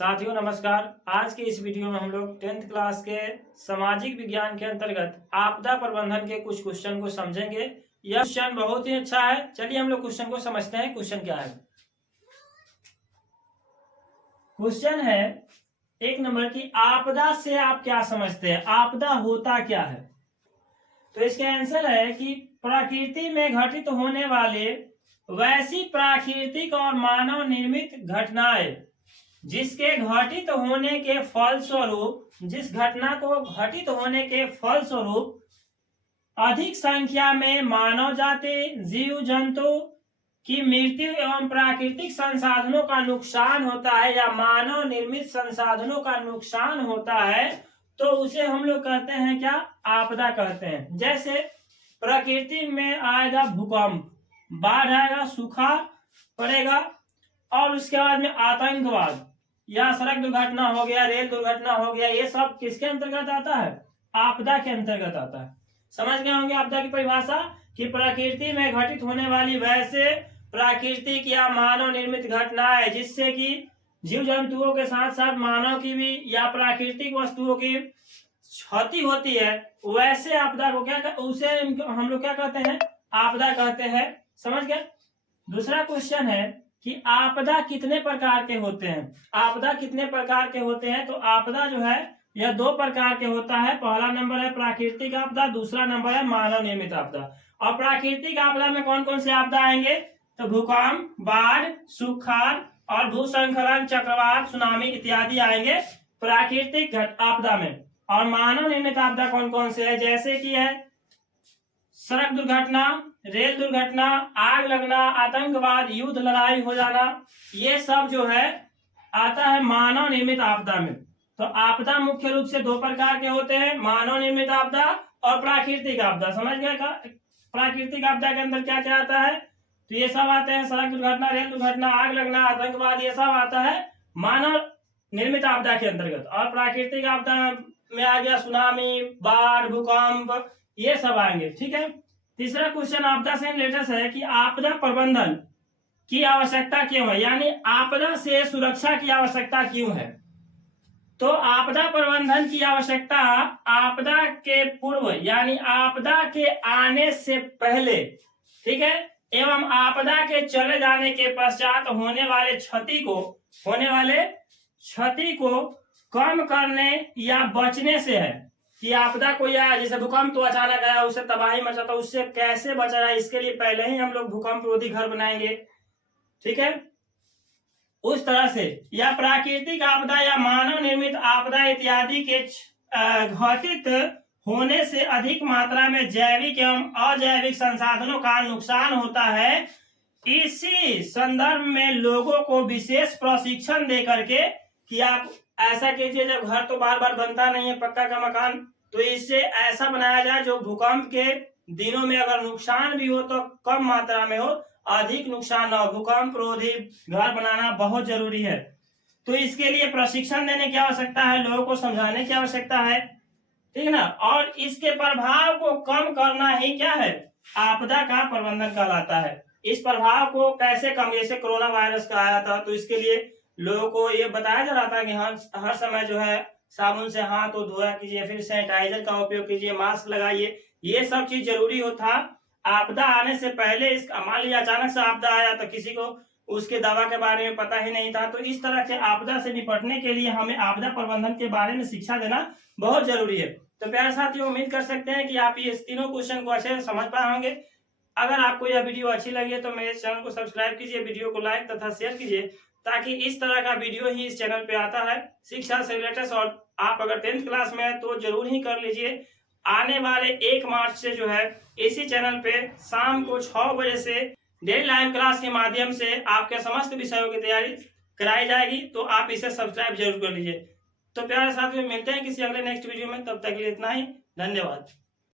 साथियों नमस्कार। आज के इस वीडियो में हम लोग 10th क्लास के सामाजिक विज्ञान के अंतर्गत आपदा प्रबंधन के कुछ क्वेश्चन को समझेंगे। यह क्वेश्चन बहुत ही अच्छा है। चलिए हम लोग क्वेश्चन को समझते हैं। क्वेश्चन क्या है? क्वेश्चन है 1 नंबर की, आपदा से आप क्या समझते हैं? आपदा होता क्या है? तो इसका आंसर है कि प्रकृति में घटित होने वाले वैसी प्राकृतिक और मानव निर्मित घटनाएं जिसके घटित होने के फलस्वरूप जिस घटना को घटित होने के फलस्वरूप अधिक संख्या में मानव जाति जीव जंतु की मृत्यु एवं प्राकृतिक संसाधनों का नुकसान होता है या मानव निर्मित संसाधनों का नुकसान होता है, तो उसे हम लोग कहते हैं क्या? आपदा कहते हैं। जैसे प्रकृति में आएगा भूकंप, बाढ़ आएगा, सूखा पड़ेगा, और उसके बाद में आतंकवाद या सड़क दुर्घटना हो गया, रेल दुर्घटना हो गया, ये सब किसके अंतर्गत आता है? आपदा के अंतर्गत आता है। समझ गए होंगे आपदा की परिभाषा कि प्रकृति में घटित होने वाली वैसे प्राकृतिक या मानव निर्मित घटनाएं जिससे कि जीव जंतुओं के साथ साथ मानव की भी या प्राकृतिक वस्तुओं की क्षति होती है, वैसे आपदा को उसे हम लोग क्या कहते हैं? आपदा कहते हैं। समझ गए? दूसरा क्वेश्चन है कि आपदा कितने प्रकार के होते हैं? आपदा कितने प्रकार के होते हैं? तो आपदा जो है यह 2 प्रकार के होता है। पहला नंबर है प्राकृतिक आपदा, दूसरा नंबर है मानव निर्मित आपदा। और प्राकृतिक आपदा में कौन कौन से आपदा आएंगे? तो भूकंप, बाढ़, सुखाड़ और भूस्खलन, चक्रवात, सुनामी इत्यादि आएंगे प्राकृतिक आपदा में। और मानव निर्मित आपदा कौन कौन से है? जैसे कि है सड़क दुर्घटना, रेल दुर्घटना, आग लगना, आतंकवाद, युद्ध लड़ाई हो जाना, ये सब जो है आता है मानव निर्मित आपदा में। तो आपदा मुख्य रूप से 2 प्रकार के होते हैं, मानव निर्मित आपदा और प्राकृतिक आपदा। समझ गए का? प्राकृतिक आपदा के अंदर क्या क्या आता है? तो ये सब आते हैं सड़क दुर्घटना, रेल दुर्घटना, आग लगना, आतंकवाद, ये सब आता है मानव निर्मित आपदा के अंतर्गत। और प्राकृतिक आपदा में आ गया सुनामी, बाढ़, भूकंप, ये सब आएंगे। ठीक है। तीसरा क्वेश्चन आपदा से रिलेटेड है कि आपदा प्रबंधन की आवश्यकता क्यों है, यानी आपदा से सुरक्षा की आवश्यकता क्यों है? तो आपदा प्रबंधन की आवश्यकता आपदा के पूर्व यानी आपदा के आने से पहले, ठीक है, एवं आपदा के चले जाने के पश्चात होने वाले क्षति को कम करने या बचने से है। कि आपदा को या जैसे भूकंप तो अचानक आया, उससे तबाही मचा, तो उससे कैसे बचा जाए, इसके लिए पहले ही हम लोग भूकंप रोधी घर बनाएंगे। ठीक है, उस तरह से। या प्राकृतिक आपदा या मानव निर्मित आपदा इत्यादि के घटित होने से अधिक मात्रा में जैविक एवं अजैविक संसाधनों का नुकसान होता है। इसी संदर्भ में लोगों को विशेष प्रशिक्षण दे करके कि आप ऐसा कीजिए, जब घर तो बार बार बनता नहीं है पक्का का मकान, तो इससे ऐसा बनाया जाए जो भूकंप के दिनों में अगर नुकसान भी हो तो कम मात्रा में हो, अधिक नुकसान न हो। भूकंप रोधी घर बनाना बहुत जरूरी है। तो इसके लिए प्रशिक्षण देने की आवश्यकता है, लोगों को समझाने की आवश्यकता है। ठीक है ना। और इसके प्रभाव को कम करना ही क्या है? आपदा का प्रबंधन कहलाता है। इस प्रभाव को कैसे कम, जैसे कोरोना वायरस का आया था, तो इसके लिए लोगों को ये बताया जा रहा था कि हर समय जो है साबुन से हाथ धोया कीजिए, फिर सैनिटाइजर का उपयोग कीजिए, मास्क लगाइए, ये सब चीज जरूरी होता। आपदा आने से पहले इसका मान लीजिए अचानक से आपदा आया तो किसी को उसके दवा के बारे में पता ही नहीं था, तो इस तरह के आपदा से निपटने के लिए हमें आपदा प्रबंधन के बारे में शिक्षा देना बहुत जरूरी है। तो प्यारे साथियों, उम्मीद कर सकते हैं कि आप ये तीनों क्वेश्चन को अच्छे से समझ पाए होंगे। अगर आपको यह वीडियो अच्छी लगी है तो मेरे चैनल को सब्सक्राइब कीजिए, वीडियो को लाइक तथा शेयर कीजिए, ताकि इस तरह का वीडियो ही इस चैनल पे आता है शिक्षा से रिलेटेड। और आप अगर 10th क्लास में है तो जरूर ही कर लीजिए। आने वाले 1 मार्च से जो है इसी चैनल पे शाम को 6 बजे से डेली लाइव क्लास के माध्यम से आपके समस्त विषयों की तैयारी कराई जाएगी, तो आप इसे सब्सक्राइब जरूर कर लीजिए। तो प्यारे साथियों, मिलते हैं किसी अगले नेक्स्ट वीडियो में, तब तक के लिए इतना ही। धन्यवाद।